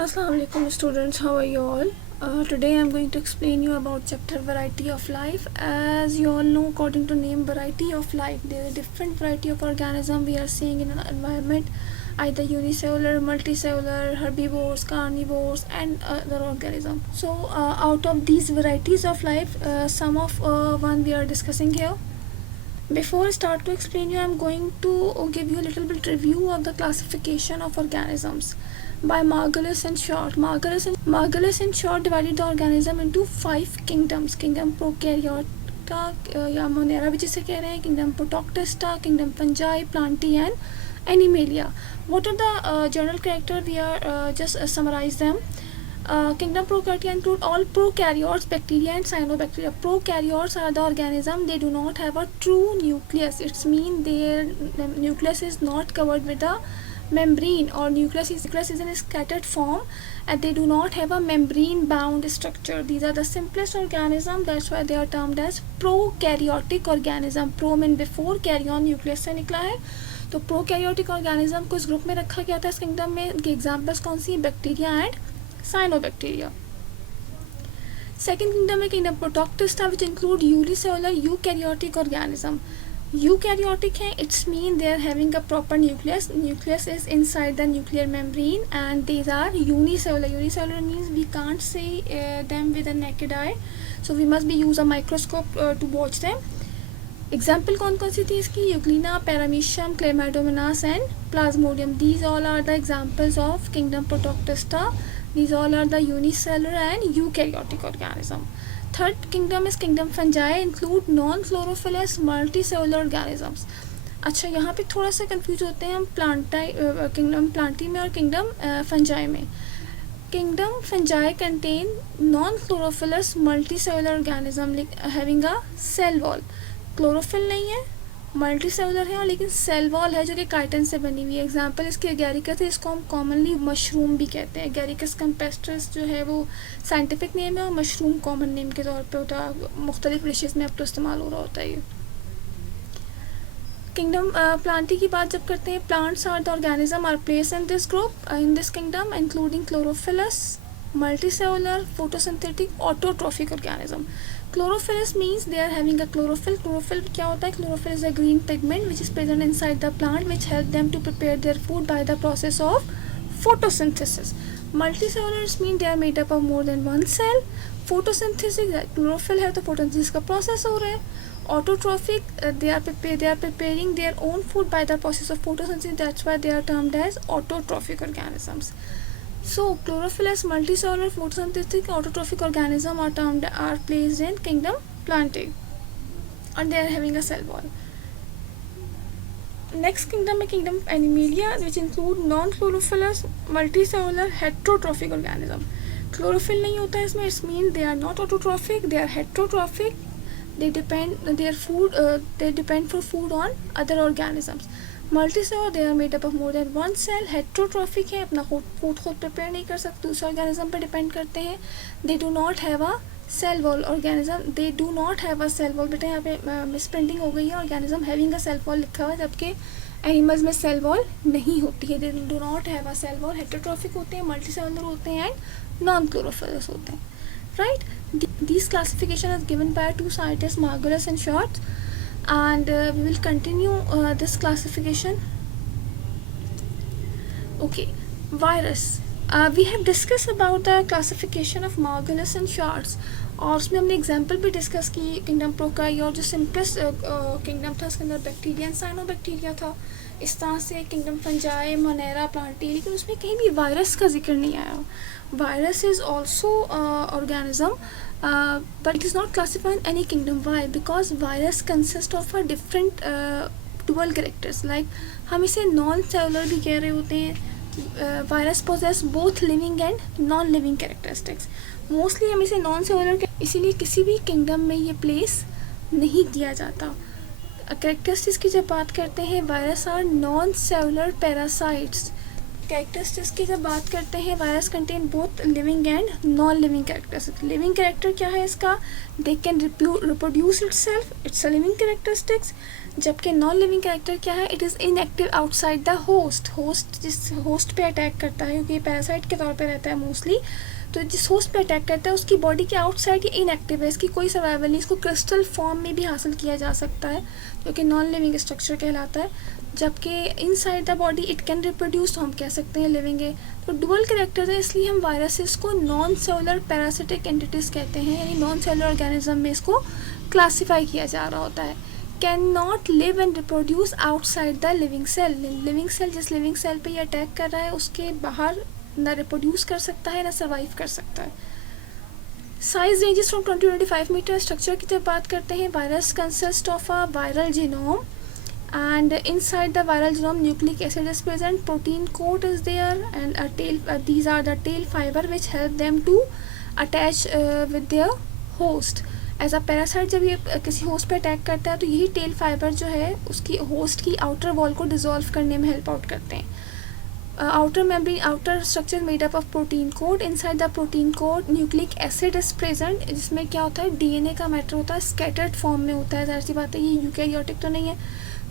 Assalamu alaikum students, how are you all? Today I am going to explain you about chapter variety of life. As you all know, according to name variety of life, there are different variety of organism we are seeing in an environment, either unicellular, multicellular, herbivores, carnivores and other organisms. So out of these varieties of life, some of one we are discussing here. Before I start to explain you, I am going to give you a little bit review of the classification of organisms by Margulis and Short. Margulis and Short divided the organism into 5 kingdoms. Kingdom Prokaryota या Monera भी जिसे कह रहे हैं, Kingdom Protoctista, Kingdom Fungi, Plantae and Animalia. What are the general character? We are just summarize them. Kingdom Prokaryote include all prokaryotes, bacteria and cyanobacteria. Prokaryotes are the organism, they do not have a true nucleus. It means their nucleus is not covered with a membrane, or nucleus is in a scattered form, and they do not have a membrane bound structure. These are the simplest organism, that's why they are termed as prokaryotic organism. Pro mean before, carry nucleus से निकला है, तो prokaryotic organism को इस group में रखा गया था इस किंगडम में. इनके एग्जांपल्स कौन सी? Bacteria and cyanobacteria. Second kingdom is kingdom Protoctista, which include unicellular eukaryotic organism. Eukaryotic है, it's mean they are having a proper nucleus. Nucleus is inside the nuclear membrane, and these are unicellular. Unicellular means we can't see them with a naked eye, so we must be use a microscope to watch them. Example कौन कौन सी थी इसकी? Euglena, Paramecium, Chlamydomonas and Plasmodium. These all are the examples of kingdom Protoctista. These all are the unicellular and eukaryotic organism. Third kingdom is kingdom Fungi, include non-chlorophyllous multicellular organisms. अच्छा, यहाँ पे थोड़ा सा कंफ्यूज होते हैं हम kingdom plantae में और किंगडम फंजाई में. Kingdom Fungi contain non-chlorophyllous multicellular organism having a cell wall. Chlorophyll नहीं है, मल्टी सेलुलर है, और लेकिन सेल वॉल है जो कि काइटिन से बनी हुई है. एग्जाम्पल इसके एगेरिकस है, इसको हम कॉमनली मशरूम भी कहते हैं. एगेरिकस कैम्पेस्ट्रस जो है वो साइंटिफिक नेम है, और मशरूम कॉमन नेम के तौर पे होता है. मुख्तलिफ डिशेज़ में अब तो इस्तेमाल हो रहा होता है ये. किंगडम प्लांटी की बात जब करते हैं, plants are the organism are place in this group in this kingdom including chlorophyllous, multicellular, photosynthetic, autotrophic organism. Chlorophyllous means they are having a chlorophyll. Chlorophyll क्या होता है? Chlorophyll is a green pigment which is present inside the plant, which help them to prepare their food by the process of photosynthesis. Multicellular means they are made up of more than one cell. Photosynthesis, chlorophyll है तो photosynthesis का process हो रहा है. Autotrophic, they are preparing their own food by the process of photosynthesis. That's why they are termed as autotrophic organisms. So chlorophyllous, multicellular, photosynthetic, autotrophic organism are placed in kingdom Plantae, and they are having a cell wall. Next kingdom is kingdom Animalia, which include non-chlorophyllous, multicellular, heterotrophic organism. Chlorophyll नहीं होता है इसमें, it means they are not autotrophic, they are heterotrophic. They depend for food on other organisms. Multicellular, they are made up of more than one cell. Heterotrophic है, अपना food खुद prepare नहीं कर सकते, दूसरे ऑर्गेनिज्म पर डिपेंड करते हैं. They do not have a cell wall organism, they do not have a cell wall. बेटा यहाँ पे मिस प्रिंटिंग हो गई है, organism having a cell wall लिखा हुआ है, जबकि एनिमल्स में सेल वॉल नहीं होती है. They do not have a cell wall. Heterotrophic होते हैं, मल्टीसेलुलर होते हैं एंड नॉन क्लोरोफिलस होते हैं. Right, this classification is given by two scientist Margulis and short, and we will continue this classification. Okay, virus. We have discussed about the classification of Margulis and Schwartz, और उसमें हमने example भी discuss की. Kingdom प्रोकारियोट जो simplest kingdom था, उसके अंदर bacteria and cyanobacteria था. इस तरह से किंगडम फंजाई, मोनेरा, प्लांटी, लेकिन उसमें कहीं भी वायरस का जिक्र नहीं आया. Virus is also organism, but it is not classified in any kingdom. Why? Because virus consists of a different dual characters. Like हम इसे non cellular भी कह रहे होते हैं. Virus possess both living and non living characteristics. Mostly हम इसे non cellular, इसीलिए किसी भी kingdom में ये place नहीं किया जाता. कैरेक्टरिस्टिक्स की जब बात करते हैं, virus are non cellular parasites. Characteristics की जब बात करते हैं, virus contain both living and non living characteristics. Living character क्या है इसका? They can reproduce itself, it's a living characteristics. जबकि नॉन लिविंग कैरेक्टर क्या है, it is inactive outside the host. Host जिस होस्ट पे अटैक करता है, क्योंकि ये पैरासाइट के तौर पे रहता है मोस्टली, तो जिस होस्ट पे अटैक करता है उसकी बॉडी के आउटसाइड ये इनएक्टिव है, इसकी कोई सर्वाइवल नहीं, इसको क्रिस्टल फॉर्म में भी हासिल किया जा सकता है जो कि नॉन लिविंग स्ट्रक्चर कहलाता है। जबकि inside the body it can reproduce, तो हम कह सकते हैं लिविंग है। तो डुअल कैरेक्टर है, इसलिए हम वायरसेस को नॉन सेलुलर पैरासिटिक एंटिटीज़ कहते हैं, यानी नॉन सेलुलर ऑर्गेनिज्म में इसको क्लासीफाई किया जा रहा होता है। Can not live and reproduce outside the living cell. Living cell, जिस लिविंग सेल पे ये अटैक कर रहा है उसके बाहर ना रिप्रोड्यूस कर सकता है ना सर्वाइव कर सकता है। Size ranges from 20 to 25 metre. Structure की जब बात करते हैं, virus consist of a viral genome and inside the viral genome nucleic acid is present, protein coat is there, and a tail, these are the tail fiber which help them to attach with their host. As a parasite जब ये किसी host पे attack करता है तो यही tell fibre जो है उसकी होस्ट की आउटर वॉल को डिसॉल्व करने में हेल्प आउट करते हैं। Outer membrane, outer structure made up of protein coat. Inside the protein coat nucleic acid is present, जिसमें क्या होता है, डीएनए का मैटर होता है, स्कैटर्ड फॉर्म में होता है। जाहिर सी बात है ये यूकैरियोटिक तो नहीं है,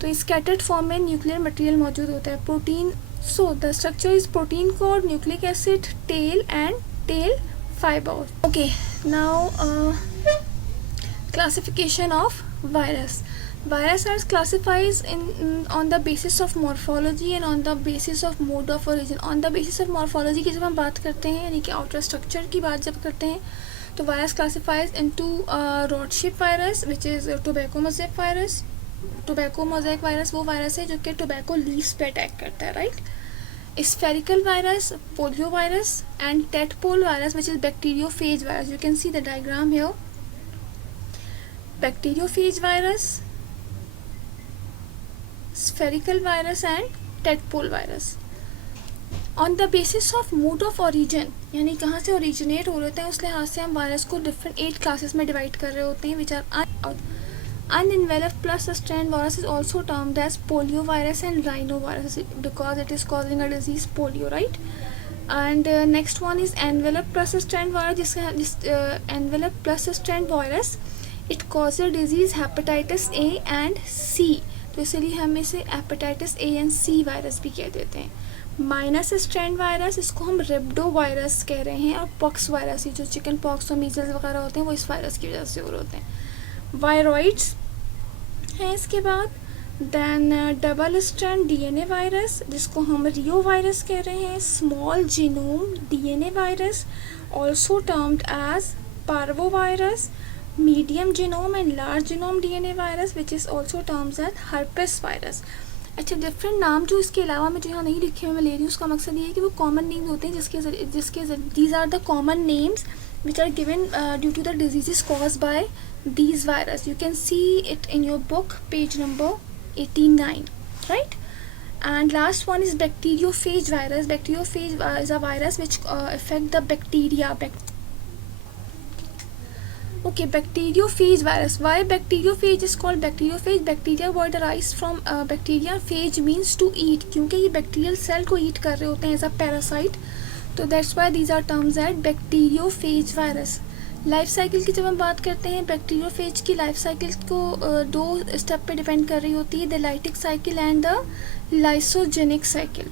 तो स्कैटर्ड फॉर्म में न्यूक्लियर मटेरियल मौजूद होता है। Protein, so the structure is protein code, nucleic acid, tail and tail fibre. Okay, now classification of virus. Virus are classified on the basis of morphology and on the basis of mode of origin. On the basis of morphology की जब हम बात करते हैं, यानी कि outer structure की बात जब करते हैं, तो virus classifies into rod shape virus which is tobacco mosaic virus. Tobacco mosaic virus वो virus है जो कि tobacco leaves पे attack करता है, right? Spherical virus, polio virus and tadpole virus which is bacteriophage virus. You can see the diagram here. Bacteriophage virus, spherical virus and tadpole virus. On the basis of mode of origin, यानी कहाँ से originate हो रहे हैं, उस लिहाज से हम वायरस को डिफरेंट 8 क्लासेस में डिवाइड कर रहे होते हैं, which are unenveloped plus strand virus is also termed as polio virus and rhinovirus because it is causing a disease polio, right? And next one is enveloped plus strand virus. जिस enveloped plus strand virus it causes disease hepatitis A and C, तो इसलिए हम इसे hepatitis A and C virus भी कह देते हैं। Minus strand virus, इसको हम रेब्डो वायरस कह रहे हैं, और पॉक्स वायरस, ये जो चिकन पॉक्स और मीजल्स वगैरह होते हैं वो इस वायरस की वजह से हो रहे होते हैं। वायरॉइड्स हैं इसके बाद। Then double strand DNA virus, जिसको हम रियो वायरस कह रहे हैं। Small genome DNA virus, also termed as parvo virus. Medium genome and large genome DNA virus which is also terms as herpes virus. अच्छा, different नाम जो इसके अलावा मैं जो यहाँ नहीं लिखे हुए मैं ले रही हूँ, उसका मकसद ये है कि वो कॉमन नेम्स होते हैं जिसके these are the common names which are given due to the diseases cause by these virus. You can see it in your book, page number 89, right? And last one is bacteriophage virus. Bacteriophage is a virus which affect the bacteria. Okay, bacteriophage virus. Why bacteriophage is called bacteriophage? Bacteria word arise from bacteria. Phage means to eat, क्योंकि ये bacterial cell को eat कर रहे होते हैं as a parasite. तो that's why these are terms as bacteriophage virus. Life cycle की जब हम बात करते हैं, बैक्टीरियोफेज की लाइफ साइकिल को दो स्टेप पे डिपेंड कर रही होती है, the lytic cycle and the lysogenic cycle.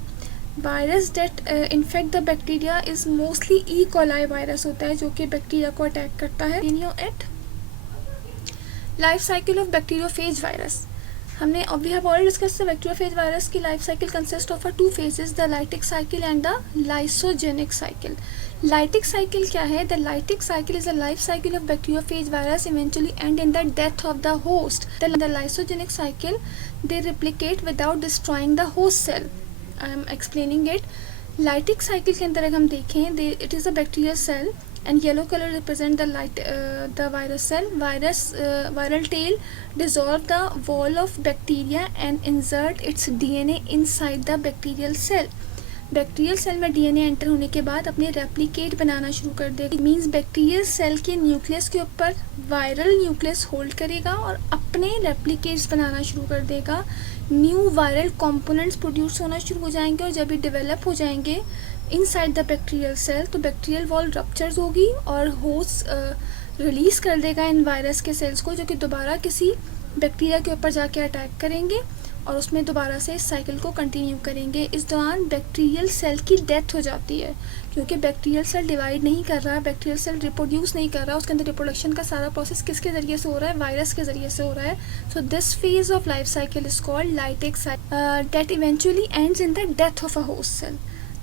Virus that infect the bacteria is mostly E coli virus होता है जो कि बैक्टीरिया को अटैक करता है. At life cycle of bacteriophage virus, हमने we have already discussed the bacteriophage virus की life cycle consist of two phases, the lytic cycle and the lysogenic cycle. Lytic cycle क्या है? The lytic cycle is the life cycle of bacteriophage virus eventually end in the death of the host. The lysogenic cycle they replicate without destroying the host cell. I am explaining it. Lytic cycle के अंदर अगर हम देखें, it is a bacterial cell and yellow color represent the virus cell. Viral tail dissolve the wall of bacteria and insert its DNA inside the bacterial cell. Bacterial cell में DNA enter होने के बाद अपने replicate बनाना शुरू कर देगा. It means bacterial cell के न्यूक्लियस के ऊपर वायरल न्यूक्लियस होल्ड करेगा और अपने रेप्लिकेट्स बनाना शुरू कर देगा. न्यू वायरल कंपोनेंट्स प्रोड्यूस होना शुरू हो जाएंगे और जब ये डेवलप हो जाएंगे इनसाइड द बैक्टीरियल सेल तो बैक्टीरियल वॉल रप्चर्स होगी और होस्ट रिलीज़ कर देगा इन वायरस के सेल्स को, जो कि दोबारा किसी बैक्टीरिया के ऊपर जाके अटैक करेंगे और उसमें दोबारा से इस साइकिल को कंटिन्यू करेंगे। इस दौरान बैक्टीरियल सेल की डेथ हो जाती है, क्योंकि बैक्टीरियल सेल डिवाइड नहीं कर रहा, बैक्टीरियल सेल रिप्रोड्यूस नहीं कर रहा, उसके अंदर रिप्रोडक्शन का सारा प्रोसेस किसके ज़रिए से हो रहा है, वायरस के ज़रिए से हो रहा है। So this phase of life cycle is called lytic cycle that eventually ends in the death of a host cell.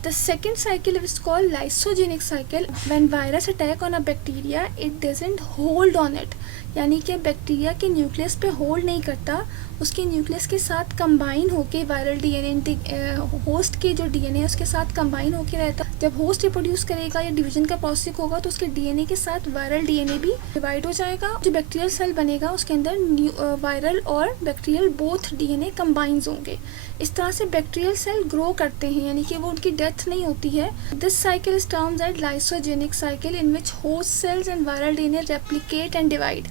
The second cycle is called lysogenic cycle. When virus attack on a bacteria, it doesn't hold on it. यानी कि bacteria के nucleus पे hold नहीं करता, उसके nucleus के साथ combine होके वायरल डीएनए होस्ट के जो डीएनए है उसके साथ कंबाइन होके रहता। जब होस्ट रिप्रोड्यूस करेगा या डिवीजन का प्रोसेस होगा तो उसके डीएनए के साथ वायरल डीएनए भी डिवाइड हो जाएगा। जो बैक्टीरियल सेल बनेगा उसके अंदर वायरल और बैक्टीरियल बोथ डीएनए कंबाइंस होंगे। इस तरह से बैक्टीरियल सेल ग्रो करते हैं, यानी कि वो उनकी डेथ नहीं होती है। This cycle is termed as lysogenic cycle in which host cells and viral DNA replicate and divide.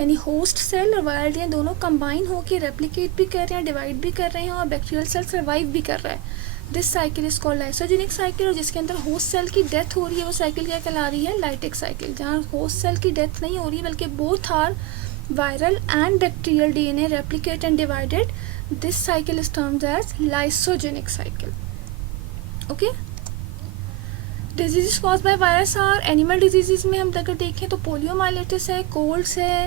यानी होस्ट सेल और वायरल डीएनए दोनों कंबाइन होकर रेप्लिकेट भी कर रहे हैं, डिवाइड भी कर रहे हैं और बैक्टीरियल सेल सर्वाइव भी कर रहा है। This cycle is called lysogenic cycle. और जिसके अंदर होस्ट सेल की डेथ हो रही है वो साइकिल क्या कहला रही है, लाइटिक साइकिल। जहाँ होस्ट सेल की डेथ नहीं हो रही बल्कि both are viral and bacterial DNA replicate and divided. This cycle is termed as lysogenic cycle. Okay. Diseases caused by virus are animal diseases में हम अगर देखें तो पोलियोमाइलिटिस है, कोल्ड्स है,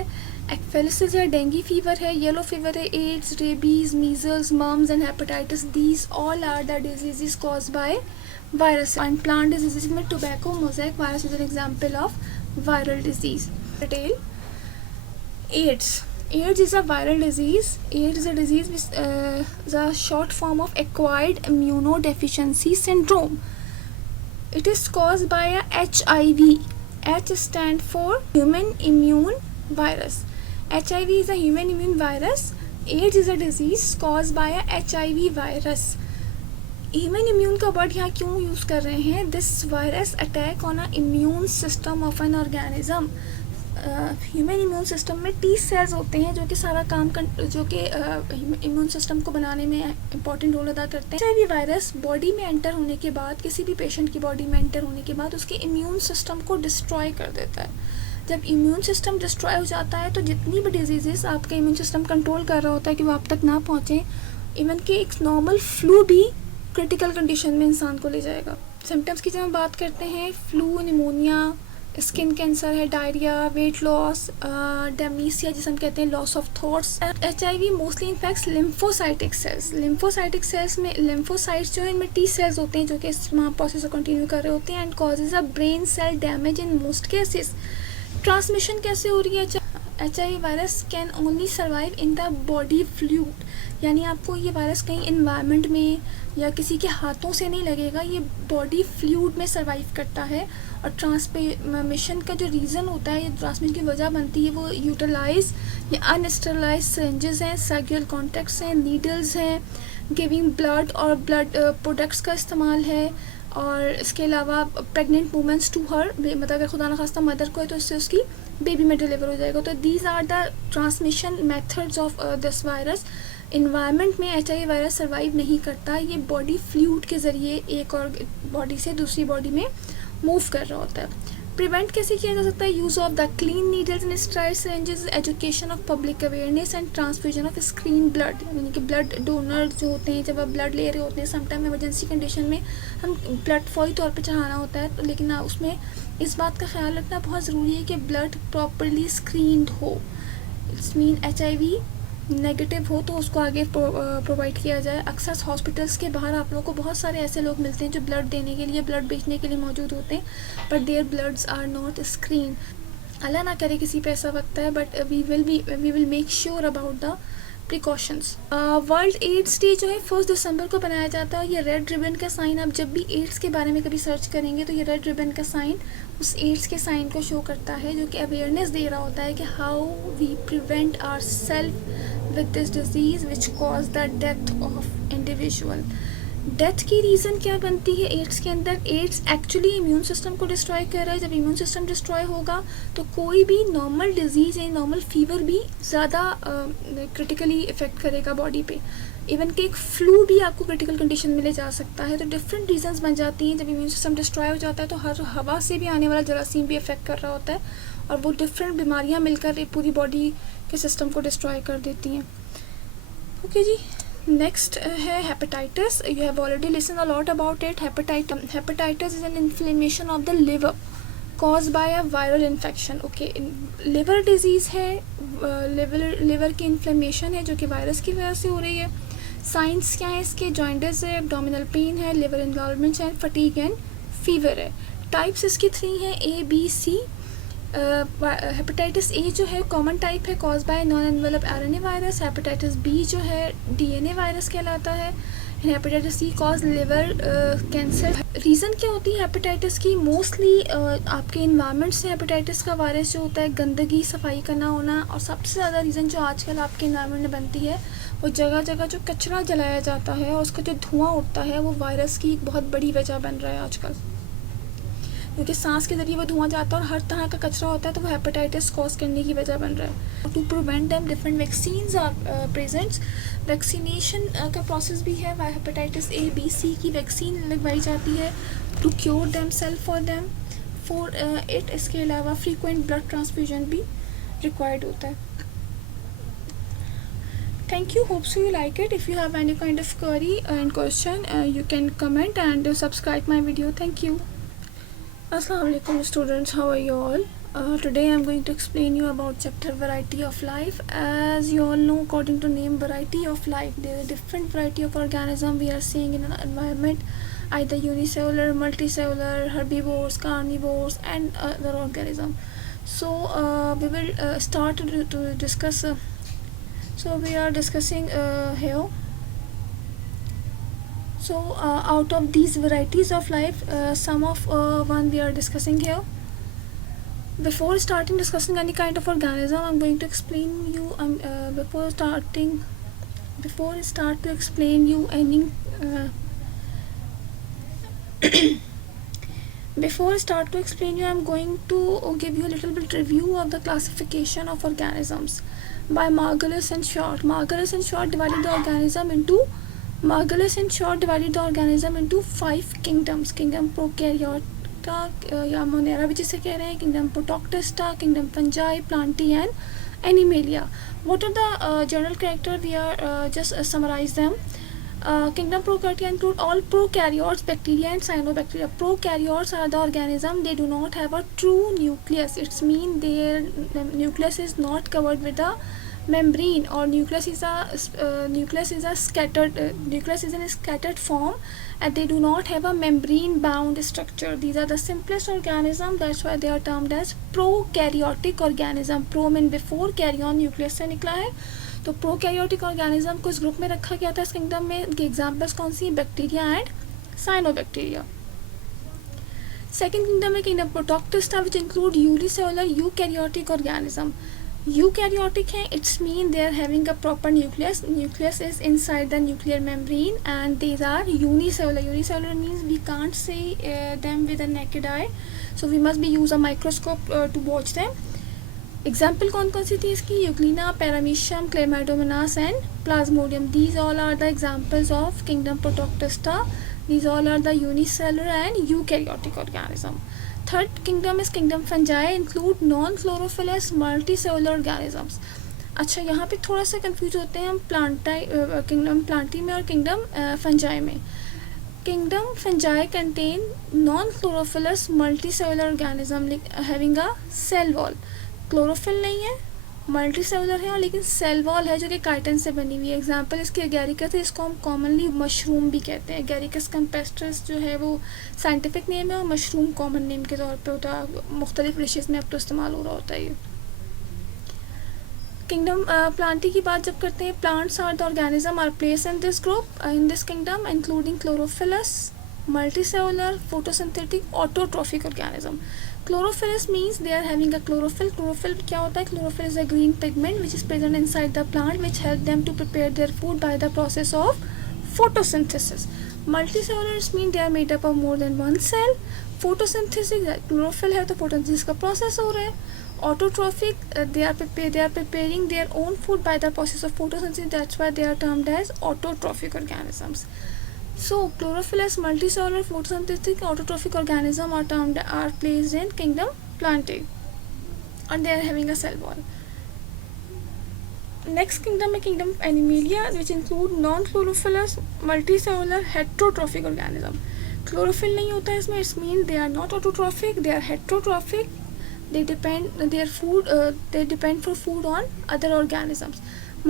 एक्फेलिसिस है, डेंगू फीवर है, येलो फीवर है, AIDS, rabies, measles, mumps and hepatitis. These all are the diseases caused by virus. And plant diseases में tobacco mosaic virus is an example of viral disease. Detail. AIDS. AIDS is a viral disease. AIDS is a disease which is a short form of acquired immunodeficiency syndrome. It is caused by a HIV. H stands for human immune virus. HIV is a human immune virus. AIDS is a disease caused by a HIV virus. Human immune का word यहाँ क्यों use कर रहे हैं? This virus attack on a immune system of an organism. Human immune system में T cells होते हैं जो कि सारा काम जो कि इम्यून सिस्टम को बनाने में इंपॉर्टेंट रोल अदा करते हैं। एचआईवी वायरस बॉडी में एंटर होने के बाद, किसी भी पेशेंट की बॉडी में एंटर होने के बाद उसके इम्यून सिस्टम को डिस्ट्रॉय कर देता है। जब इम्यून सिस्टम डिस्ट्रॉय हो जाता है तो जितनी भी डिजीजेस आपका इम्यून सिस्टम कंट्रोल कर रहा होता है कि वो आप तक ना पहुँचे, इवन कि एक नॉर्मल फ्लू भी क्रिटिकल कंडीशन में इंसान को ले जाएगा। सिम्टम्स की जब हम बात करते हैं, फ्लू, निमोनिया, स्किन कैंसर है, डायरिया, वेट लॉस, डेमनीसिया जिसे हम कहते हैं loss of thoughts. HIV mostly infects lymphocytic cells. Lymphocytic cells में लिम्फोसाइट्स जो है इनमें टी सेल्स होते हैं जो कि इस प्रोसेस को कंटिन्यू कर रहे होते हैं and causes a brain cell damage in most cases. Transmission कैसे हो रही है? HIV virus can only survive in the body fluid, यानी आपको ये वायरस कहीं इन्वायरमेंट में या किसी के हाथों से नहीं लगेगा, ये बॉडी फ्लूइड में सर्वाइव करता है. और ट्रांसमिशन का जो रीज़न होता है, ये ट्रांसमिशन की वजह बनती है, वो यूटिलाइज या अनस्टरलाइज सिरिंजेस हैं, सेक्सुअल कॉन्टैक्ट्स हैं, नीडल्स हैं, गिविंग ब्लड और ब्लड प्रोडक्ट्स का इस्तेमाल है. और इसके अलावा प्रेग्नेंट वुमेंस टू हर, मतलब अगर खुदा न खास्ता मदर को है तो इससे उसकी बेबी में डिलीवर हो जाएगा. तो these are the transmission methods of this virus. Environment में HIV वायरस सर्वाइव नहीं करता, ये बॉडी फ्लूइड के ज़रिए एक और बॉडी से दूसरी बॉडी में मूव कर रहा होता है. प्रिवेंट कैसे किया जा सकता है? Use of the clean needles and sterile syringes, education of public awareness and transfusion of screen blood. यानी कि ब्लड डोनर जो होते हैं, जब आप ब्लड ले रहे होते हैं, समटाइम इमरजेंसी कंडीशन में हम ब्लड फौरी तौर पे चढ़ाना होता है, लेकिन उसमें इस बात का ख्याल रखना बहुत ज़रूरी है कि ब्लड प्रॉपरली स्क्रीन्ड हो. इट्स मीन HIV नेगेटिव हो तो उसको आगे प्रोवाइड किया जाए. अक्सर हॉस्पिटल्स के बाहर आप लोगों को बहुत सारे ऐसे लोग मिलते हैं जो ब्लड देने के लिए, ब्लड बेचने के लिए मौजूद होते हैं, but their bloods are not screen. अल्लाह ना करे किसी पे ऐसा वक्त है, but we will make sure about the precautions. World AIDS day जो है 1 दिसंबर को बनाया जाता है. ये रेड रिबन का साइन, आप जब भी एड्स के बारे में कभी सर्च करेंगे तो ये रेड रिबन का साइन उस एड्स के साइन को शो करता है, जो कि अवेयरनेस दे रहा होता है कि how we prevent our self with this disease which cause the death of individual. Death की रीज़न क्या बनती है एड्स के अंदर? एड्स एक्चुअली इम्यून सिस्टम को डिस्ट्रॉय कर रहा है. जब इम्यून सिस्टम डिस्ट्रॉय होगा तो कोई भी नॉर्मल डिजीज़ या नॉर्मल फीवर भी ज़्यादा क्रिटिकली इफ़ेक्ट करेगा बॉडी पे. इवन कि एक फ्लू भी आपको क्रिटिकल कंडीशन में ले जा सकता है. तो डिफरेंट रीजंस बन जाती हैं. जब इम्यून सिस्टम डिस्ट्रॉय हो जाता है तो हर हवा से भी आने वाला जरासीम भी इफ़ेक्ट कर रहा होता है और वो डिफरेंट बीमारियां मिलकर पूरी बॉडी के सिस्टम को डिस्ट्रॉय कर देती हैं। ओके जी, नेक्स्ट है hepatitis. You have already listen a lot about it. Hepatitis is an inflammation of the liver cause by a viral infection. Okay, liver disease है, लिवर की इन्फ्लेमेशन है जो कि वायरस की वजह से हो रही है। साइंस क्या है इसके? जॉइंटिस है, एब्डोमिनल पेन है, लिवर इन्वॉल्वमेंट है, फटीग एंड फीवर है। टाइप्स इसकी 3 हैं, A B C. Hepatitis A जो है कॉमन टाइप है, cause by non envelope RNA virus. Hepatitis B जो है डीएनए वायरस कहलाता है। Hepatitis C cause liver cancer. Reason क्या होती है हेपेटाइटिस की? मोस्टली आपके इन्वायरमेंट से हेपेटाइटिस का वायरस जो होता है, गंदगी, सफाई का ना होना, और सबसे ज़्यादा रीज़न जो आजकल आपके इन्वायरमेंट में बनती है वो जगह जगह जो कचरा जलाया जाता है और उसका जो धुआं उठता है वो वायरस की एक बहुत बड़ी वजह बन रहा है आजकल, क्योंकि सांस के ज़रिए वो धुआं जाता है और हर तरह का कचरा होता है, तो वो हेपेटाइटिस कॉज करने की वजह बन रहा है। To prevent them different vaccines are presents. Vaccination का प्रोसेस भी है। हेपेटाइटिस ए बी सी की वैक्सीन लगवाई जाती है to cure them self for it. इसके अलावा फ्रीक्वेंट ब्लड ट्रांसफ्यूजन भी रिक्वायर्ड होता है। Thank you. Hope so you like it. If you have any kind of query and question, you can comment and subscribe my video. Thank you. Assalamu alaikum students. How are you all? Today I am going to explain you about chapter variety of life. As you all know, according to name variety of life, there are different variety of organism we are seeing in an environment, either unicellular, multicellular, herbivores, carnivores, and other organism. So we will start to discuss. So we are discussing here. So out of these varieties of life, some of one we are discussing here. Before starting discussing any kind of organism, I'm going to explain you. Before start to explain you any. Before I start to explain you, I'm going to give you a little bit review of the classification of organisms by Margulis and Short. Margulis and Short divided the organism into 5 kingdoms. Kingdom Prokaryota या Monera भी जिसे कह रहे हैं, Kingdom Protoctista, Kingdom Fungi, Plantae and Animalia. What are the general character? We are just summarize them. Kingdom Prokaryote include all prokaryotes, bacteria and cyanobacteria. Prokaryotes are the organism, they do not have a true nucleus. It means their nucleus is not covered with a membrane, or nucleus is a scattered form, and they do not have a membrane bound structure. These are the simplest organism, that's why they are termed as prokaryotic organism. Pro mean before, carry on nucleus से निकला है, तो prokaryotic organism को इस group में रखा गया था इस किंगडम में। इनके एग्जांपल्स कौन सी हैं? Bacteria and cyanobacteria. Second kingdom है kingdom protoctista, which include unicellular eukaryotic organism. Eukaryotic है, it's mean they are having a proper nucleus is inside the nuclear membrane, and these are unicellular means we can't see them with a naked eye, so we must be use a microscope to watch them. Example कौन कौन सी थी इसकी? Euglena, paramecium, chlamydomonas and plasmodium. These all are the examples of kingdom protoctista. These all are the unicellular and eukaryotic organism. Third kingdom is kingdom fungi, include non chlorophyllous multicellular organisms. अच्छा, यहाँ पे थोड़ा सा confuse होते हैं हम kingdom plantae में और किंगडम फंजाई में. Kingdom fungi contain non chlorophyllous multicellular organism having a cell wall. Chlorophyll नहीं है, मल्टी सेलुलर है, और लेकिन सेल वॉल है जो कि काइटिन से बनी हुई है. एग्जाम्पल इसके एगैरिकस है, इसको हम कॉमनली मशरूम भी कहते हैं. एगैरिकस कैम्पेस्ट्रस जो है वो साइंटिफिक नेम है, और मशरूम कॉमन नेम के तौर पे होता है. मुख्तलिफ डिशेस में अब तो इस्तेमाल हो रहा होता है ये. किंगडम प्लांटी की बात जब करते हैं, plants are the organism are place in this group in this kingdom, including chlorophyllous, multicellular, photosynthetic, autotrophic organism. Chlorophyllus means they are having a chlorophyll. Chlorophyll क्या होता है? Chlorophyll is a green pigment which is present inside the plant, which help them to prepare their food by the process of photosynthesis. Multicellulars mean they are made up of more than one cell. Photosynthesis, chlorophyll है तो photosynthesis का process हो रहा है. Autotrophic, they are preparing their own food by the process of photosynthesis. That's why they are termed as autotrophic organisms. So chlorophyllus, multicellular, photosynthetic, autotrophic organism are placed in kingdom Plantae, and they are having a cell wall. Next kingdom है kingdom animalia which include non chlorophyllous multicellular heterotrophic organism. Chlorophyll नहीं होता है इसमें, it's mean they are not autotrophic, they are heterotrophic. They depend for food on other organisms.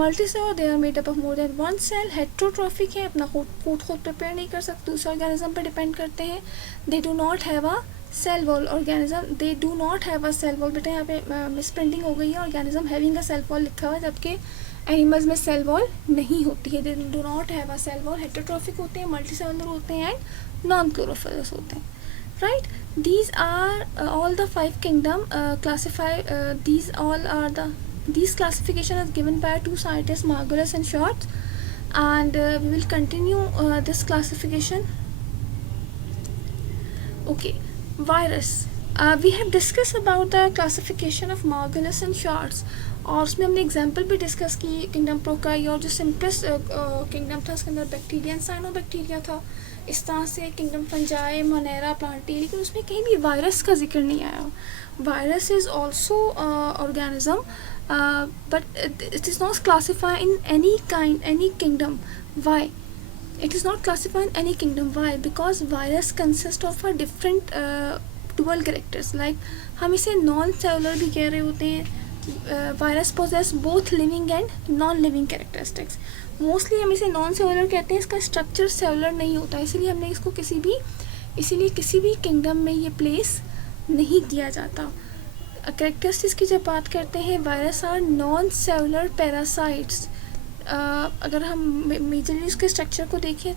Multicellular, they are made up of more than one cell. Heterotrophic है, अपना खुद prepare नहीं कर सकते, दूसरे ऑर्गेनिज्म पर डिपेंड करते हैं. They do not have a cell wall organism. They do not have a cell wall. बेटा यहाँ पे मिसप्रिंटिंग हो गई है, organism having a cell wall लिखा हुआ है, जबकि एनिमल्स में सेल वॉल नहीं होती है. They do not have a cell wall. Heterotrophic होते हैं, मल्टीसेलुलर होते हैं एंड नॉन क्लोरोफिलस होते हैं. Right, these are all the 5 kingdom classified. These classification is given by 2 scientists, Margulis and Schwartz, and we will continue this classification. Okay, virus. We have discussed about the classification of Margulis and Schwartz, और उसमें हमने example भी discuss की kingdom प्रोकाई, और जो simplest kingdom था उसके अंदर बैक्टीरिया एंड साइनोबैक्टीरिया था. इस तरह से किंगडम फंजाई, मोनेरा, प्लांटी, लेकिन उसमें कहीं भी वायरस का जिक्र नहीं आया. Virus is also organism, but it is not classified in any kingdom. Why it is not classified in any kingdom? Why? Because virus consists of a different dual characters. Like हम इसे non cellular भी कह रहे होते हैं. Virus possess both living and non living characteristics. Mostly हम इसे non cellular कहते हैं, इसका स्ट्रक्चर सेलुलर नहीं होता, इसीलिए हमने इसको किसी भी किंगडम में ये प्लेस नहीं किया जाता. कैरेक्टरिस्टिक्स की जब बात करते हैं, virus are non cellular parasites. अगर हम मेजरली इसके स्ट्रक्चर को देखें,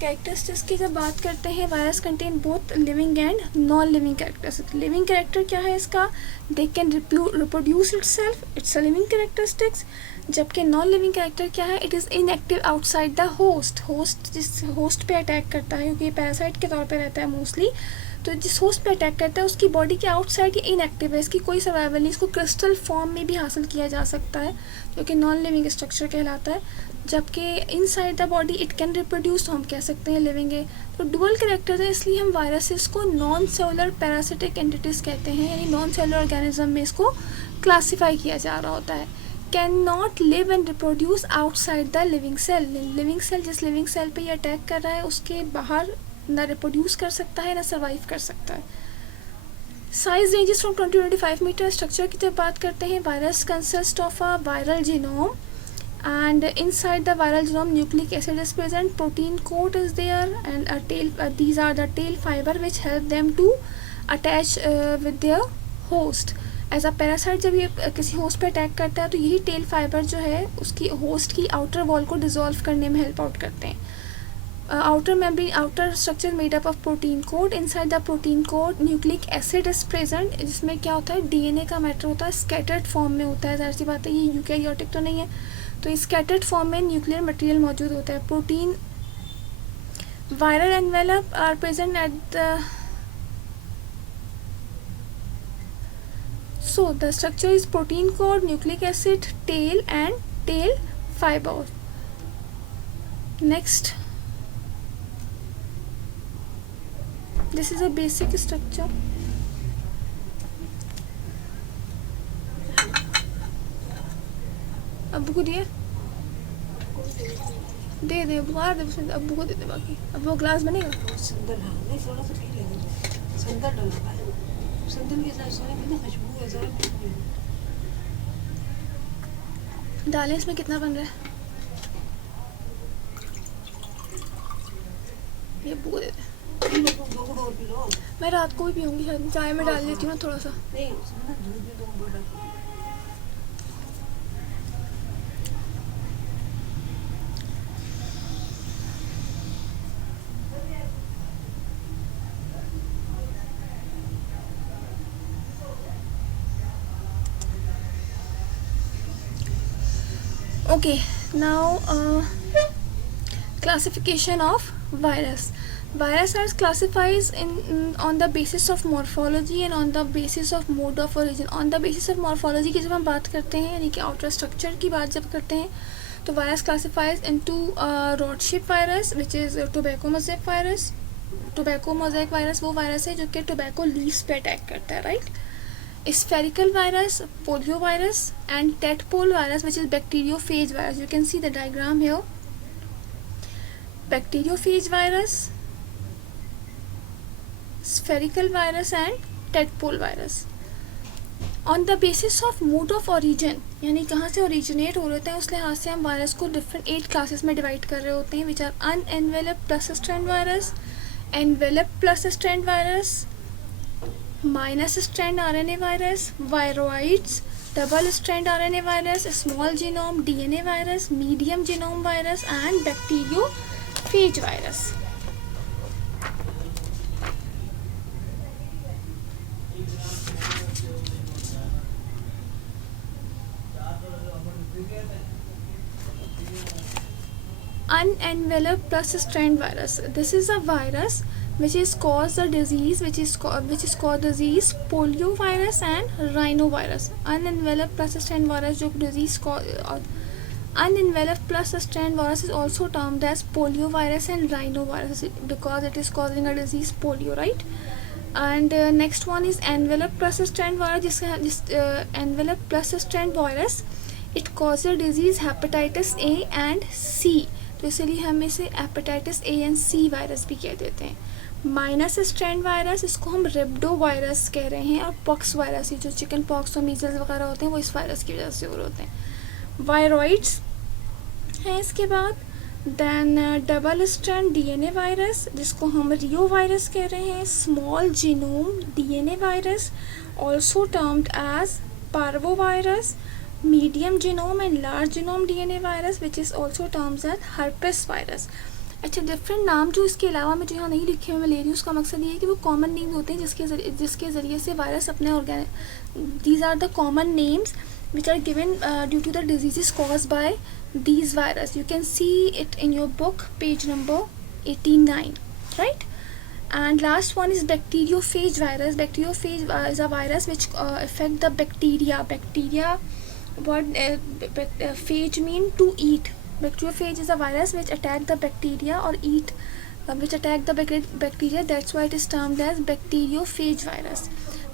कैरेक्टरिस्टिक्स की जब बात करते हैं, virus contain both living and non living characteristics. Living character क्या है इसका? They can reproduce itself, it's a living characteristics. जबकि नॉन लिविंग कैरेक्टर क्या है? It is inactive outside the host. जिस होस्ट पे अटैक करता है, क्योंकि पैरासाइट के तौर पे रहता है मोस्टली, तो जिस होस्ट पे अटैक करता है उसकी बॉडी के आउटसाइड ये इनएक्टिव है, इसकी कोई सर्वाइवल नहीं. इसको क्रिस्टल फॉर्म में भी हासिल किया जा सकता है, जो कि नॉन लिविंग स्ट्रक्चर कहलाता है. जबकि inside the body it can reproduce, तो हम कह सकते हैं लिविंग है. तो डुअल कैरेक्टर्स है, इसलिए हम वायरसेस को नॉन सेलुलर पैरासिटिक एंटिटीज कहते हैं, यानी नॉन सेलुलर ऑर्गेनिज्म में इसको क्लासीफाई किया जा रहा होता है. Can not live and reproduce outside the living cell. Living cell, जिस लिविंग सेल पे ये अटैक कर रहा है उसके बाहर ना रिप्रोड्यूस कर सकता है ना सर्वाइव कर सकता है. Size ranges from 20 to 25 metre. Structure की जब बात करते हैं, virus consist of a viral genome, and inside the viral genome nucleic acid is present, protein coat is there, and a tail, these are the tail fiber which help them to attach with their host. As a parasite जब ये किसी host पे attack करता है तो यही tell fibre जो है उसकी होस्ट की आउटर वॉल को डिसॉल्व करने में हेल्प आउट करते हैं. outer membrane, outer structure made up of protein coat. Inside the protein coat nucleic acid is present, जिसमें क्या होता है, डीएनए का मैटर होता है, स्कैटर्ड फॉर्म में होता है. जाहिर सी बात है ये यूकैरियोटिक तो नहीं है, तो स्कैटर्ड फॉर्म में न्यूक्लियर मटेरियल मौजूद होता है. Protein viral envelope are present at the, so the structure is protein coat, nucleic acid, tail and tail fiber. Next, this is a basic structure. अब्बू को दिया, दे दे बुआ दे, अब्बू को दे दे. बाकी अब वो ग्लास बनेगा. संदल नहीं, थोड़ा सा पी ले. संदल डाला है, संदल के साथ सारे में खुशबू है, जरा डालें. इसमें कितना बन रहा है? ये अब्बू को दे दे. मैं रात को भी पीऊँगी, शायद चाय में डाल लेती हूँ ना थोड़ा सा. Okay, now classification of virus. Virus are classified on the basis of morphology and on the basis of mode of origin. On the basis of morphology की जब हम बात करते हैं, यानी कि outer structure की बात जब करते हैं, तो virus classifies into rod shaped virus which is tobacco mosaic virus. Tobacco mosaic virus वो virus है जो कि tobacco leaves पे attack करता है, right? spherical virus, poliovirus, and tadpole virus, which is bacteriophage virus. You can see the diagram here. Bacteriophage virus, spherical virus, and tadpole virus. On the basis of mode of origin, यानी कहाँ से originate हो रहे होते हैं, उस लिहाज से हम वायरस को डिफरेंट 8 क्लासेस में डिवाइड कर रहे होते हैं, which are unenveloped plus strand virus, enveloped plus strand virus, minus strand RNA virus, viroids, double strand RNA virus, small genome DNA virus, medium genome virus, and bacteriophage virus. Unenveloped plus strand virus. This is a virus which is cause the disease which is called disease poliovirus and rhinovirus. Unenveloped plus strand virus जो disease unenveloped plus strand virus is also termed as poliovirus and rhinovirus because it is causing a disease polio, right? And next one is enveloped plus strand virus. Enveloped plus strand virus, it causes disease hepatitis A and C, तो इसलिए हम इसे hepatitis A and C virus भी कह देते हैं. Minus strand virus, इसको हम रेब्डो वायरस कह रहे हैं, और पॉक्स वायरस, ये जो चिकन पॉक्स और मीजल्स वगैरह होते हैं वो इस वायरस की वजह से हो रहे होते हैं. वायरॉइड्स हैं इसके बाद. Then double strand DNA virus, जिसको हम रियो वायरस कह रहे हैं. Small genome DNA virus, also termed as parvo virus. medium genome and large genome DNA virus, which is also termed as herpes virus. अच्छा, different नाम जो इसके अलावा मैं जो यहाँ नहीं लिखे हुए मैं ले रही हूँ, उसका मकसद ये है कि वो कॉमन नेम्स होते हैं जिसके ज़रिए से वायरस अपने these are the common names which are given due to the diseases caused by these virus. You can see it in your book, page number 89, right? And last one is bacteriophage virus. Bacteriophage is a virus which affect the bacteria. What phage mean? To eat. Bacteriophage is a virus which attack the bacteria or eat, which attack the bacteria. That's why it is termed as bacteriophage virus.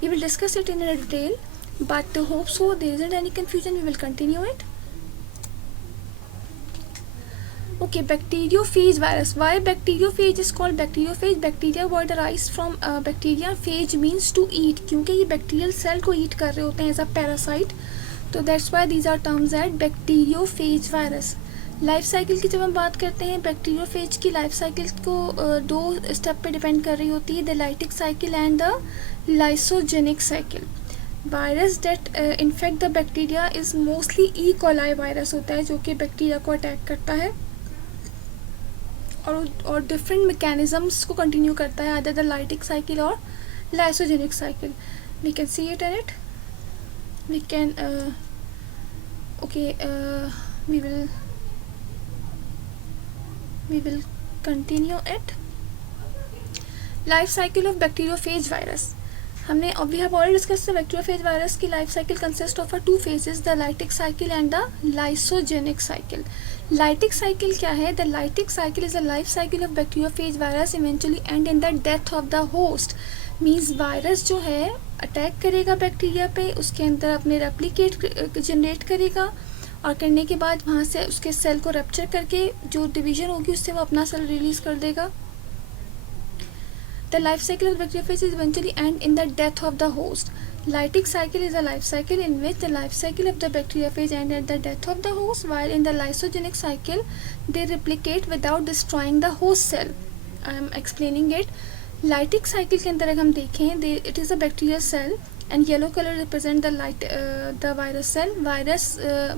We will discuss it in detail, but hope so there isn't any confusion. We will continue it. Okay, bacteriophage virus. Why bacteriophage is called bacteriophage? Bacteria word arise from bacteria. Phage means to eat, क्योंकि ये bacterial cell को eat कर रहे होते हैं as a parasite. तो that's why these are terms at bacteriophage virus. Life cycle की जब हम बात करते हैं, बैक्टीरियोफेज की लाइफ साइकिल को 2 स्टेप पे डिपेंड कर रही होती है, the lytic cycle and the lysogenic cycle. Virus that infect the bacteria is mostly E coli virus होता है, जो कि बैक्टीरिया को अटैक करता है और डिफरेंट मैकेनिज्म्स को कंटिन्यू करता है, आइदर द लाइटिक साइकिल और lysogenic cycle. We can see it in it. We can we will continue it. Life cycle of bacteriophage virus. हमने we have already discussed the bacteriophage virus की life cycle consists of 2 phases, the lytic cycle and the lysogenic cycle. Lytic cycle क्या है? The lytic cycle is a life cycle of bacteriophage virus eventually end in the death of the host. Means virus जो है attack करेगा bacteria पे, उसके अंदर अपने replicate generate करेगा और करने के बाद वहाँ से उसके सेल को रैप्चर करके जो डिवीजन होगी उससे वो अपना सेल रिलीज कर देगा. The life cycle of bacteriophage is eventually end in the death of the host. Lytic cycle is a life cycle in which the life cycle of the bacteriophage ends at the death of the host, while in the lysogenic cycle they replicate without destroying the host cell. I am explaining it. Lytic cycle के अंदर अगर हम देखें, it is a bacterial cell and yellow color represent the virus cell.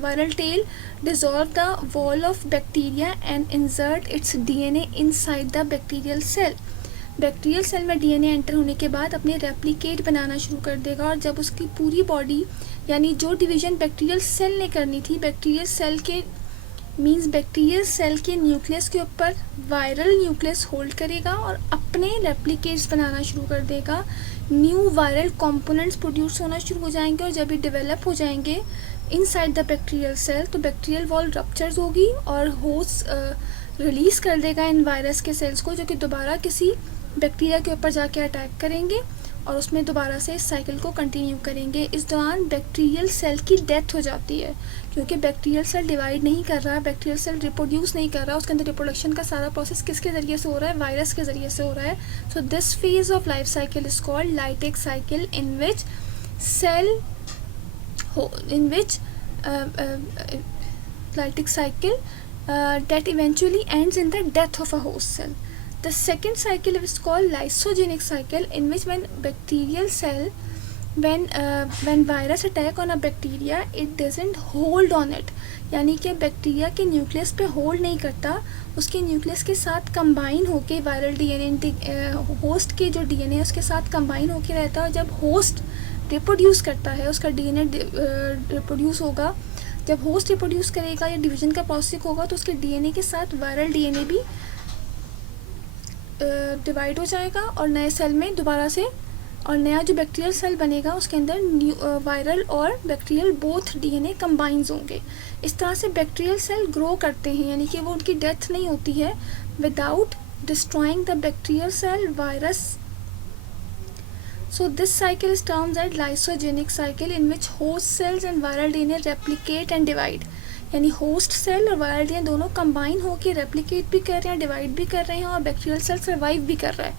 Viral tail dissolve the wall of bacteria and insert its DNA inside the bacterial cell. Bacterial cell में DNA enter होने के बाद अपने replicate बनाना शुरू कर देगा, और जब उसकी पूरी बॉडी यानी जो डिवीजन बैक्टीरियल सेल ने करनी थी, बैक्टीरियल सेल के न्यूक्लियस के ऊपर वायरल न्यूक्लियस होल्ड करेगा और अपने रेप्लिकेट्स बनाना शुरू कर देगा. न्यू वायरल कंपोनेंट्स प्रोड्यूस होना शुरू हो जाएंगे, और जब ये डेवलप हो जाएंगे इनसाइड द बैक्टीरियल सेल तो बैक्टीरियल वॉल रप्चर्स होगी और होस्ट रिलीज़ कर देगा इन वायरस के सेल्स को, जो कि दोबारा किसी बैक्टीरिया के ऊपर जाके अटैक करेंगे और उसमें दोबारा से इस साइकिल को कंटिन्यू करेंगे। इस दौरान बैक्टीरियल सेल की डेथ हो जाती है, क्योंकि बैक्टीरियल सेल डिवाइड नहीं कर रहा, बैक्टीरियल सेल रिप्रोड्यूस नहीं कर रहा, उसके अंदर रिप्रोडक्शन का सारा प्रोसेस किसके ज़रिए से हो रहा है, वायरस के ज़रिए से हो रहा है। So this phase of life cycle is called lytic cycle, in which cell lytic cycle that eventually ends in the death of a host cell. The second cycle is called lysogenic cycle, in which when bacterial cell when virus attack on a bacteria, it doesn't hold on it, यानी कि bacteria के nucleus पे hold नहीं करता, उसके nucleus के साथ combine होके वायरल डीएनए होस्ट के जो डीएनए है उसके साथ कंबाइन होके रहता है। और जब होस्ट रिप्रोड्यूस करता है, उसका डीएनए रिप्रोड्यूस होगा, जब होस्ट रिप्रोड्यूस करेगा या डिवीजन का प्रोसेस होगा तो उसके डीएनए के साथ वायरल डीएनए भी डिवाइड हो जाएगा और नए सेल में दोबारा से, और नया जो बैक्टीरियल सेल बनेगा उसके अंदर वायरल और बैक्टीरियल बोथ डीएनए कंबाइंस होंगे। इस तरह से बैक्टीरियल सेल ग्रो करते हैं, यानी कि वो उनकी डेथ नहीं होती है without destroying the bacterial cell virus. So this cycle is termed as lysogenic cycle, in which host cells and viral DNA replicate and divide, यानी होस्ट सेल और वायरल डीएनए दोनों कंबाइन होकर रेप्लिकेट भी कर रहे हैं, डिवाइड भी कर रहे हैं और बैक्टीरियल सेल सर्वाइव भी कर रहा है।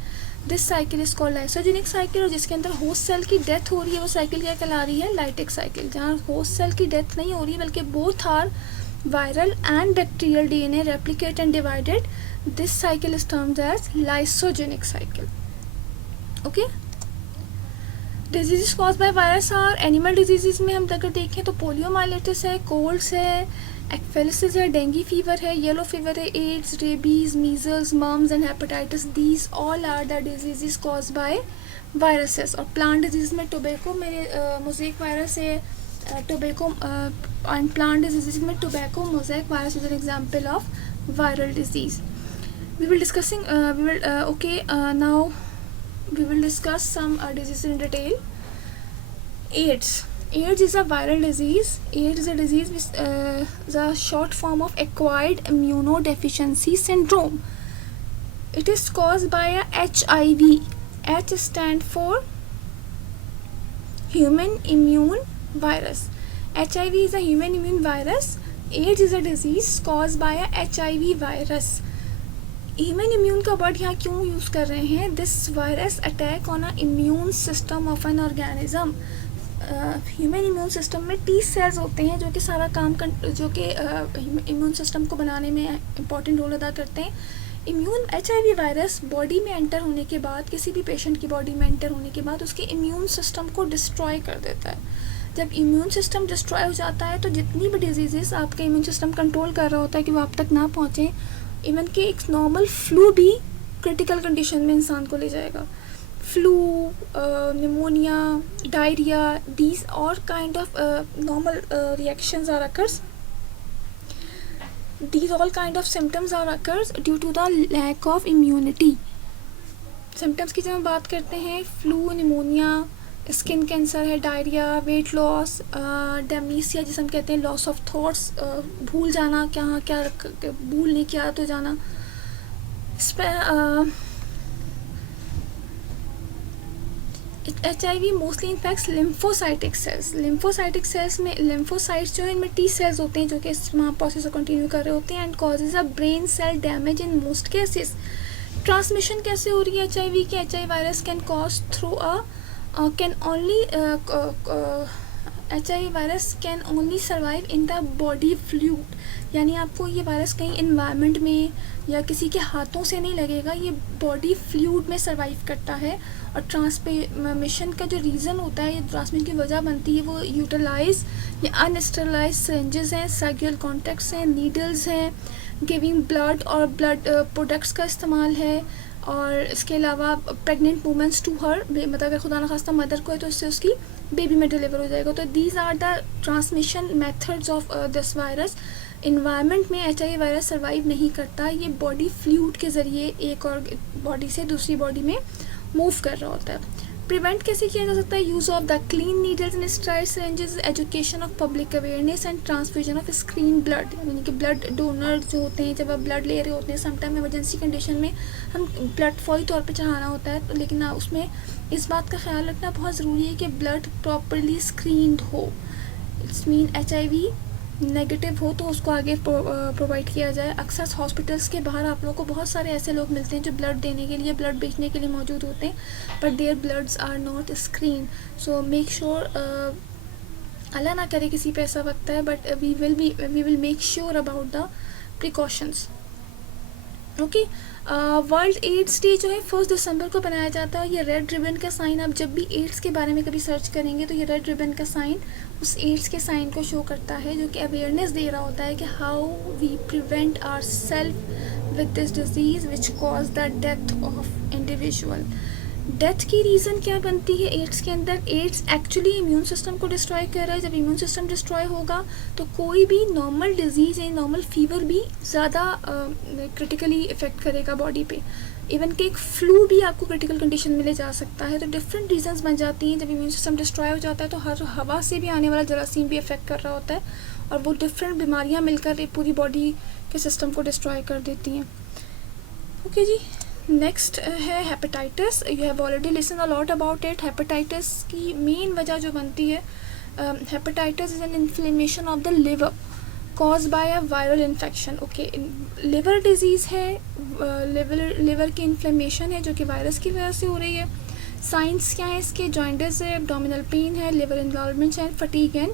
This cycle is called lysogenic cycle, और जिसके अंदर होस्ट सेल की डेथ हो रही है वो साइकिल क्या कहला रही है, लाइटिक साइकिल। जहाँ होस्ट सेल की डेथ नहीं हो रही है बल्कि both are viral and bacterial DNA replicate and divided, this cycle is termed as lysogenic cycle. Okay. Disease cause by virus और एनिमल डिजीज़ में हम अगर देखें तो पोलियोमाइलिटिस है, कोल्ड्स है, एक्फेलिसिस है, डेंगू फीवर है, येलो फीवर है, AIDS, rabies, measles, mumps and hepatitis, these all are the disease cause by viruses. और प्लांट डिजीज़ में टोबैको में मोज़ेक वायरस है, टोबैको एंड प्लांट डिजीज़ में tobacco mosaic virus is an example of viral disease. We will discussing now we will discuss some diseases in detail. AIDS is a viral disease. AIDS is a disease which is a short form of acquired immunodeficiency syndrome. It is caused by a HIV. H stand for human immune virus. HIV is a human immune virus. AIDS is a disease caused by a HIV virus. Human immune का word यहाँ क्यों use कर रहे हैं? This virus attack on a immune system of an organism. Human immune system में T cells होते हैं जो कि सारा काम जो कि इम्यून सिस्टम को बनाने में इम्पॉर्टेंट रोल अदा करते हैं। HIV वायरस बॉडी में एंटर होने के बाद, किसी भी पेशेंट की बॉडी में एंटर होने के बाद उसके इम्यून सिस्टम को डिस्ट्रॉय कर देता है। जब इम्यून सिस्टम डिस्ट्रॉय हो जाता है तो जितनी भी डिजीज़ आपके इम्यून सिस्टम कंट्रोल कर रहा होता है कि वो आप तक ना पहुँचें, इवन कि एक नॉर्मल फ्लू भी क्रिटिकल कंडीशन में इंसान को ले जाएगा। Flu, pneumonia, diarrhoea, these are kind of normal reactions are occurs, these all kind of symptoms are occurs due to the lack of immunity. Symptoms की जब हम बात करते हैं, फ्लू, निमोनिया, स्किन कैंसर है, डायरिया, वेट लॉस, डेमनीसिया जिसे हम कहते हैं लॉस ऑफ थॉट्स, भूल जाना, क्या भूलने की आदत हो जाना। HIV mostly infects lymphocytic cells. Lymphocytic cells में लिम्फोसाइट्स जो है इनमें टी सेल्स होते हैं जो कि इस प्रोसेस को कंटिन्यू कर रहे होते हैं, and causes a brain cell damage in most cases. Transmission कैसे हो रही है HIV की? HIV virus can cause through HIV virus can only survive in the body fluid, यानी आपको ये वायरस कहीं इन्वायरमेंट में या किसी के हाथों से नहीं लगेगा, ये बॉडी फ्लूइड में सर्वाइव करता है। और ट्रांसमिशन का जो रीज़न होता है, ये ट्रांसमिशन की वजह बनती है, वो यूटिलाइज या अनस्टरलाइज सिरिंजेस हैं, सेक्सुअल कॉन्टैक्ट्स हैं, नीडल्स हैं, गिविंग ब्लड और ब्लड प्रोडक्ट्स का इस्तेमाल है, और इसके अलावा प्रेग्नेंट वुमेंस टू हर, मतलब अगर खुदा न खास्ता मदर को है तो इससे उसकी बेबी में डिलीवर हो जाएगा। तो these are the transmission methods of this virus. Environment में HIV वायरस सर्वाइव नहीं करता, ये बॉडी फ्लूइड के ज़रिए एक और बॉडी से दूसरी बॉडी में मूव कर रहा होता है। प्रिवेंट कैसे किया जा सकता है? Use of the clean needles and sterile syringes, education of public awareness and transfusion of screen blood, यानी कि ब्लड डोनर जो होते हैं जब आप ब्लड ले रहे होते हैं समटाइम इमरजेंसी कंडीशन में हम ब्लड फौरी तौर पे चढ़ाना होता है, तो लेकिन उसमें इस बात का ख्याल रखना बहुत ज़रूरी है कि ब्लड प्रॉपरली स्क्रीनड हो। इट्स मीन HIV नेगेटिव हो तो उसको आगे प्रोवाइड किया जाए। अक्सर हॉस्पिटल्स के बाहर आप लोगों को बहुत सारे ऐसे लोग मिलते हैं जो ब्लड देने के लिए, ब्लड बेचने के लिए मौजूद होते हैं, but their bloods are not screen. So make sure, अल्लाह ना करे किसी पे ऐसा वक्त है, but we will make sure about the precautions. Okay, world AIDS day जो है 1 दिसंबर को बनाया जाता है। ये रेड रिबन का साइन, आप जब भी एड्स के बारे में कभी सर्च करेंगे तो ये रेड रिबन का साइन उस एड्स के साइन को शो करता है, जो कि अवेयरनेस दे रहा होता है कि how we prevent our self with this disease which cause the death of individual. Death की रीज़न क्या बनती है एड्स के अंदर? एड्स एक्चुअली इम्यून सिस्टम को डिस्ट्रॉय कर रहा है। जब इम्यून सिस्टम डिस्ट्रॉय होगा तो कोई भी नॉर्मल डिजीज़ या नॉर्मल फीवर भी ज़्यादा क्रिटिकली इफ़ेक्ट करेगा बॉडी पे। इवन कि एक फ्लू भी आपको क्रिटिकल कंडीशन में ले जा सकता है। तो डिफरेंट रीजंस बन जाती हैं। जब इम्यून सिस्टम डिस्ट्रॉय हो जाता है तो हर हवा से भी आने वाला जरासीम भी अफेक्ट कर रहा होता है, और वो डिफरेंट बीमारियाँ मिलकर पूरी बॉडी के सिस्टम को डिस्ट्रॉय कर देती हैं। ओके जी, नेक्स्ट है hepatitis. You have already listen a lot about it. Hepatitis की मेन वजह जो बनती है, hepatitis is an inflammation of the liver cause by a viral infection. Okay, liver disease है, लिवर की इन्फ्लेमेशन है जो कि वायरस की वजह से हो रही है। साइंस क्या है इसके? जॉइंटिस है, एब्डोमिनल पेन है, लिवर इन्वॉल्वमेंट है, फटीग एंड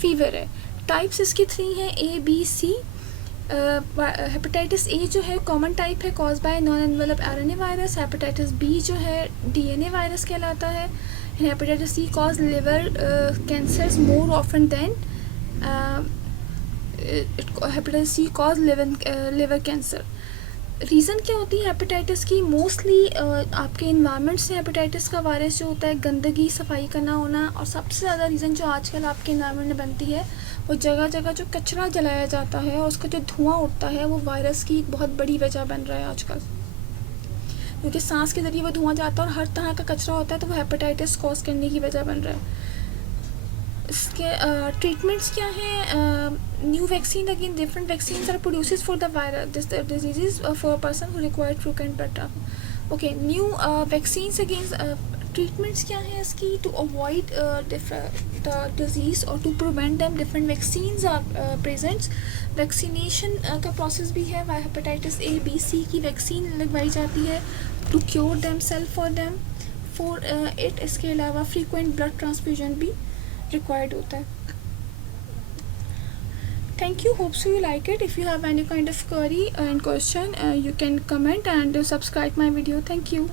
फीवर है। टाइप्स इसकी 3 हैं, A, B, C। Hepatitis A जो है कॉमन टाइप है, cause by non envelope RNA virus. Hepatitis B जो है DNA वायरस कहलाता है। Hepatitis C cause liver cancers more often than hepatitis C cause liver cancer. Reason क्या होती है हेपेटाइटिस की? मोस्टली आपके इन्वायरमेंट से हेपेटाइटिस का वायरस जो होता है, गंदगी, सफाई का ना होना, और सबसे ज़्यादा रीज़न जो आजकल आपके इन्वायरमेंट में बनती है वो जगह जगह जो कचरा जलाया जाता है और उसका जो धुआं उठता है वो वायरस की एक बहुत बड़ी वजह बन रहा है आजकल, क्योंकि सांस के ज़रिए वो धुआं जाता है और हर तरह का कचरा होता है, तो वो हेपेटाइटिस कॉज करने की वजह बन रहा है। इसके ट्रीटमेंट्स क्या हैं? New vaccine, again different vaccines are produces for the virus this disease for a person who require frequent blood. Okay, new vaccines against treatments क्या है इसकी? टू अवॉइड द डिजीज़ और to prevent them, different vaccines are presents. Vaccination का process भी है। Hepatitis A, B, C की vaccine लगवाई जाती है to cure them self for it. इसके अलावा फ्रीक्वेंट ब्लड ट्रांसफ्यूजन भी required होता है। Thank you, hope so you like it. If you have any kind of query and question, you can comment and subscribe my video. Thank you.